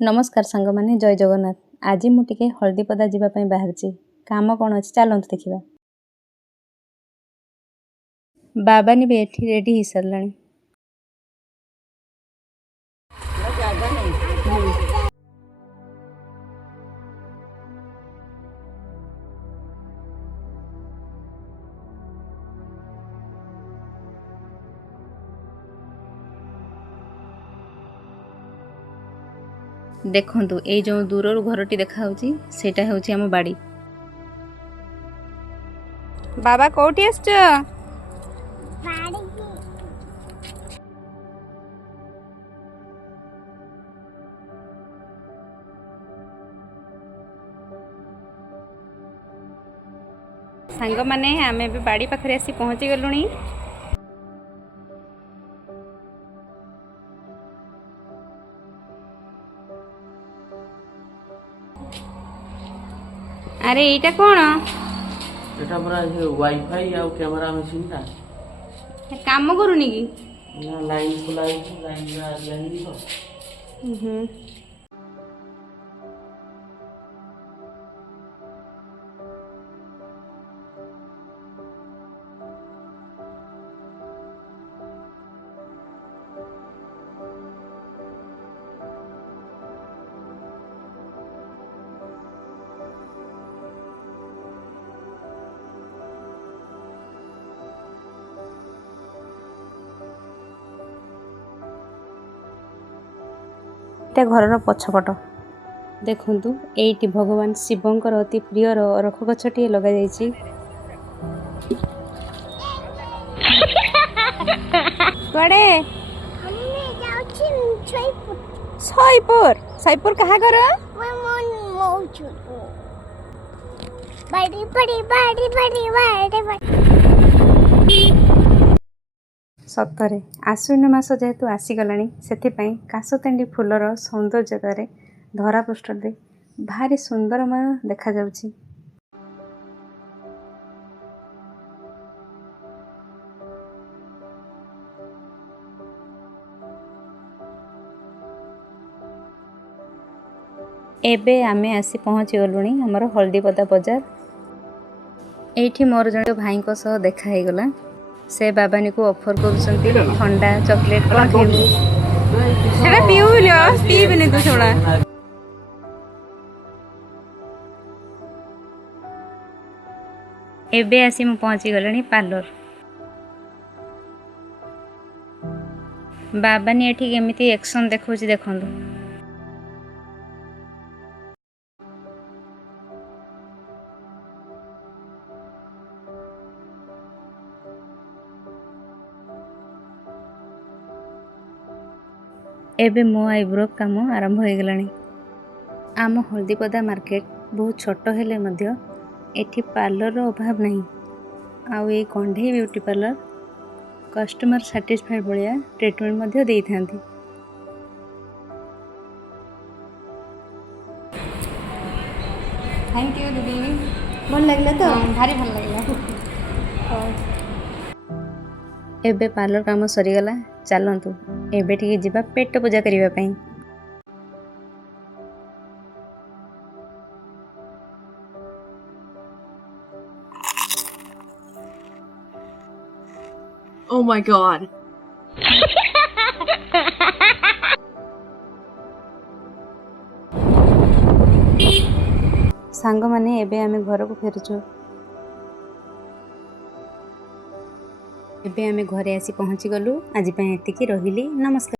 नमस्कार सांग माने जय जगन्नाथ। आज मु टिके हल्दीपदा जीवा पई बाहरची। काम कोन अछि चलंत देखिबा। बाबानी भी एठी रेडी ही सरलाणी। देखंतु ए जो दूरर घरटी देखा होची सेटा होची हम बाड़ी। बाबा कोठी आछछ? बाड़ी सांग माने आमे भी बाड़ी पाखरे आसी पहुंची गलुणी। अरे एटा कोन? एटा हमरा वाईफाई आ कैमरा मशीन ता काम करूनी की? ना लाइन खुलाई लाइन दिखो। घरर पछपट देखंतु एटी भगवान शिवंकर अति प्रिय अरख गछटी लगा जायछि। कड़े हमने जाउछि सईपुर कहाँ घर? मैं मन मौजू बड़ी बड़ी बड़ी बड़ी बड़ी सतरे आश्विन मास जेहेतु आसीगलाणी सेथिपाई कासतेंडी फूलर सौंदर्यतारे धरा पृष्ठरे भारी सुंदरमय देखा जाउछि। एबे आमे आसी पहुँची गलुणी हमर हल्दीपदा बाजार। एठी मोर जणे भाई को सह देखा हे गला। से बाबानी को ऑफर करूछंती ठंडा चॉकलेट कोन खेबू सेटा पिउ लियो पीबने तो छोड़ा। एबे आसी मु पहुंची गलणी पार्लर। बाबानी एठी केमिति एक्शन देखौछि देखंतु। एबे मो आईब्रो काम आरंभ हो गलानी। आम हल्दीपदा मार्केट बहुत छोट हेले मध्य एठी पार्लर अभाव नहीं। आउ ए कंढे ब्यूटी पार्लर कस्टमर सैटिस्फाइड भलिया ट्रीटमेंट मध्य देई थांती। थैंक यू दीदी। मन लागला तो भारी भल लागला। एबे पार्लर काम सरी गला। चलंतु एबे ठीक जिबा पेट पूजा करिवा पई। Oh my god. सांग माने एबे आमे घर को फेरुछु। एबे आमे घरे आसी पहुंची गलु। आज पई एतिकी रहिली। नमस्कार।